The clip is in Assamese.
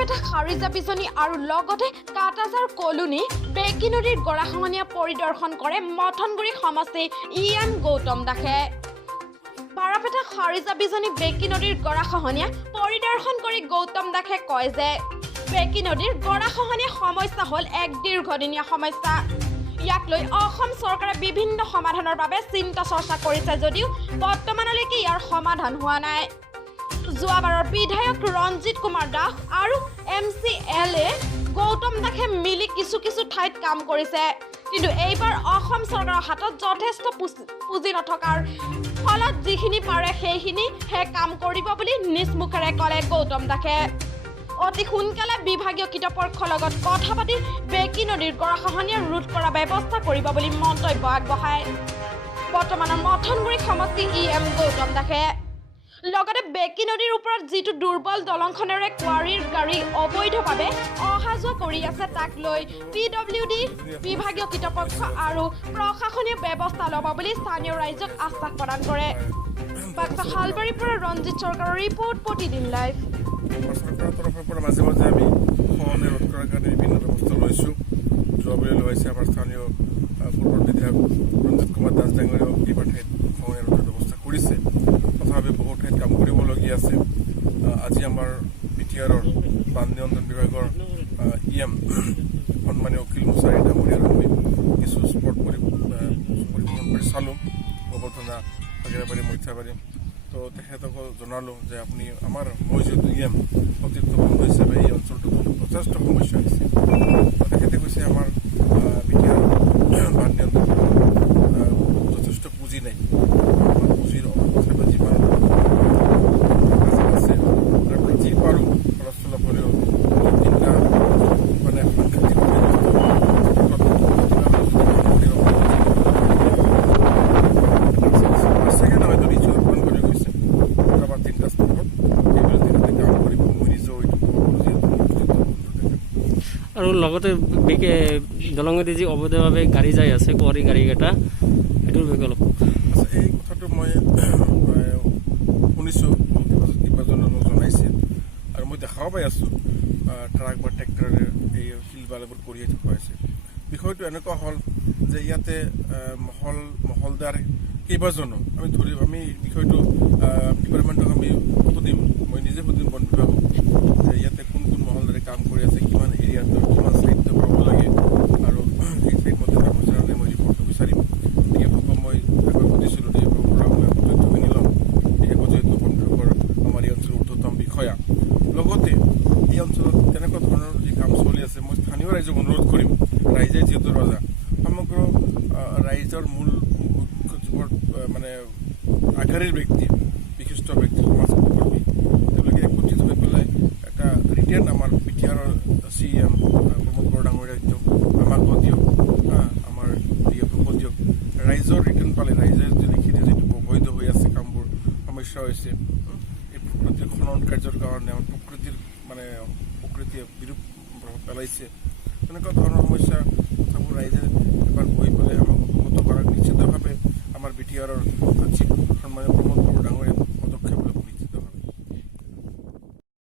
বাৰাপেটা খাৰিজা বিজনী আৰু লগতে কাটাজাৰ কলোনী বেকি নদীৰ গৰাখহনীয়া পৰিদৰ্শন কৰে মথনগুৰি সমষ্টি ইএম গৌতম দাসে। বাৰাপেটা খাৰিজা বিজনী বেকি নদীৰ গৰাখহনীয়া পৰিদৰ্শন কৰি গৌতম দাসে কয় যে বেকি নদীৰ গৰাখহনীয়া সমস্যা হ'ল এক দীৰ্ঘদিনীয়া সমস্যা। ইয়াক লৈ অসম চৰকাৰে বিভিন্ন সমাধানৰ বাবে চিন্তা চৰ্চা কৰিছে যদিও বৰ্তমানলৈকে ইয়াৰ সমাধান হোৱা নাই। যোৱাবাৰৰ বিধায়ক ৰঞ্জিত কুমাৰ দাস আৰু MCLA গৌতম দাসে মিলি কিছু ঠাইত কাম কৰিছে, কিন্তু এইবাৰ অসম চৰকাৰৰ হাতত যথেষ্ট পুঁজি নথকাৰ ফলত যিখিনি পাৰে সেইখিনিহে কাম কৰিব বুলি নিজ মুখেৰে ক'লে গৌতম দাসে। অতি সোনকালে বিভাগীয় কৰ্তৃপক্ষৰ লগত কথা পাতি বেকি নদীৰ গৰাখহনীয়া ৰোধ কৰাৰ ব্যৱস্থা কৰিব বুলি মন্তব্য আগবঢ়ায় বৰ্তমানৰ মথনগুৰি সমষ্টি EM গৌতম দাসে। লগতে বেকি নদীৰ ওপৰত যিটো দুৰ্বল দলংখনেৰে কোৱাৰীৰ গাড়ী অবৈধভাৱে অহা যোৱা কৰি আছে তাক লৈ PWD বিভাগীয় কৰ্তৃপক্ষ আৰু প্ৰশাসনীয় ব্যৱস্থা ল'ব বুলি স্থানীয় ৰাইজক আশ্বাস প্ৰদান কৰে। বাক্সা শালবাৰীৰ পৰা ৰঞ্জিত চৰকাৰৰ ৰিপৰ্ট, প্ৰতিদিন লাইভ। চৰকাৰৰ তৰফৰ পৰা মাজে মাজে আমি খহনীয়া ৰোধ কৰাৰ কাৰণে বিভিন্ন ব্যৱস্থা লৈছোঁ। যোৱাবাৰে লোৱাইছে আমাৰ স্থানীয় পূৰ্বৰ বিধায়ক ৰঞ্জিত কুমাৰ দাস ডাঙৰীয়াও এইবাৰ ঠাইত খহনীয়া ৰোধৰ ব্যৱস্থা কৰিছে। তথাপি বহু ঠাইত কাম কৰিবলগীয়া আছে। আজি আমাৰ BTRৰ বান নিয়ন্ত্ৰণ বিভাগৰ EM সন্মানীয় অখিল মুছাৰী ডাঙৰীয়াৰ আমি কিছু স্পট পৰিভ্ৰমণ কৰি চালোঁ, গোবৰ্ধনা ফাগেৰাবাৰী মইঠাবাৰী। তো তেখেতক জনালোঁ যে আপুনি মই যিহেতু EM অতিৰিক্ত বন্ধু হিচাপে এই অঞ্চলটোত যথেষ্ট সমস্যা আছে। তেখেতে কৈছে আমাৰ BTR বান নিয়ন্ত্ৰণ যথেষ্ট পুঁজি নাই, আমাৰ পুঁজিৰ অভাৱ যিমান আছে তাৰ পৰা যি পাৰোঁ অলপ চলপ হ'লেও তিনিটা মানে সাংঘাতিক আৰু লগতে দলঙেদি যি অবৈধভাৱে গাড়ী যাই আছে কোৱাৰী গাড়ীকেইটা সেইটোৰ বিষয়ে অলপ এই কথাটো মই শুনিছোঁ, কেইবাজনে মোক জনাইছে আৰু মই দেখাও পাই আছোঁ ট্ৰাক বা ট্ৰেক্টৰে এই শিল বালিবোৰ কঢ়িয়াই থকা হৈছে। বিষয়টো এনেকুৱা হ'ল যে ইয়াতে মহলদাৰ কেইবাজনো আমি বিষয়টো ডিপাৰ্টমেণ্টক আমি সুধিম, মই নিজে সুধিম বন বিভাগক যে ইয়াতে কোন মহলদাৰে কাম কৰি আছে, কিমান এৰিয়াত কিমান চাইড পাব লাগে আৰু সেই চাইড মতে কাম হৈছে নে মই ৰিপৰ্টটো বিচাৰিম। এইসকলক মই এবাৰ সুধিছিলোঁ, এইবোৰৰ পৰা মই তথ্য কিনি ল'ম। এইসকল যিহেতু বন বিভাগৰ আমাৰ এই অঞ্চলৰ ঊৰ্ধ্বতম বিষয়া। লগতে এই অঞ্চলত তেনেকুৱা ধৰণৰ যি কাম চলি আছে মই স্থানীয় ৰাইজক অনুৰোধ কৰিম, ৰাইজে যিহেতু ৰজা, সমগ্ৰ ৰাইজৰ মূল মানে আগশাৰীৰ ব্যক্তি, বিশিষ্ট ব্যক্তি, সমাজকৰ্মী, তেওঁলোকে একত্ৰিত হৈ পেলাই এটা ৰিটাৰ্ণ আমাৰ BTRৰ CM প্ৰমোদ বৰা ডাঙৰীয়াক দিয়ক, আমাকো দিয়ক, আমাৰ DFOকো দিয়ক। ৰাইজৰ ৰিটাৰ্ণ পালে ৰাইজে যদি লিখি দিয়ে যিটো অবৈধ হৈ আছে কামবোৰ, সমস্যা হৈছে এই প্ৰকৃতিৰ খনন কাৰ্যৰ কাৰণে আমাৰ প্ৰকৃতিয়ে বিৰূপ প্ৰভাৱ পেলাইছে। তেনেকুৱা ধৰণৰ সমস্যা কথাবোৰ ৰাইজে এবাৰ বহি পেলাই আমাক অৱগত কৰাক নিশ্চিতভাৱে আমাৰ BTRৰ সন্মানীয় প্ৰমোদ বৰা ডাঙৰীয়া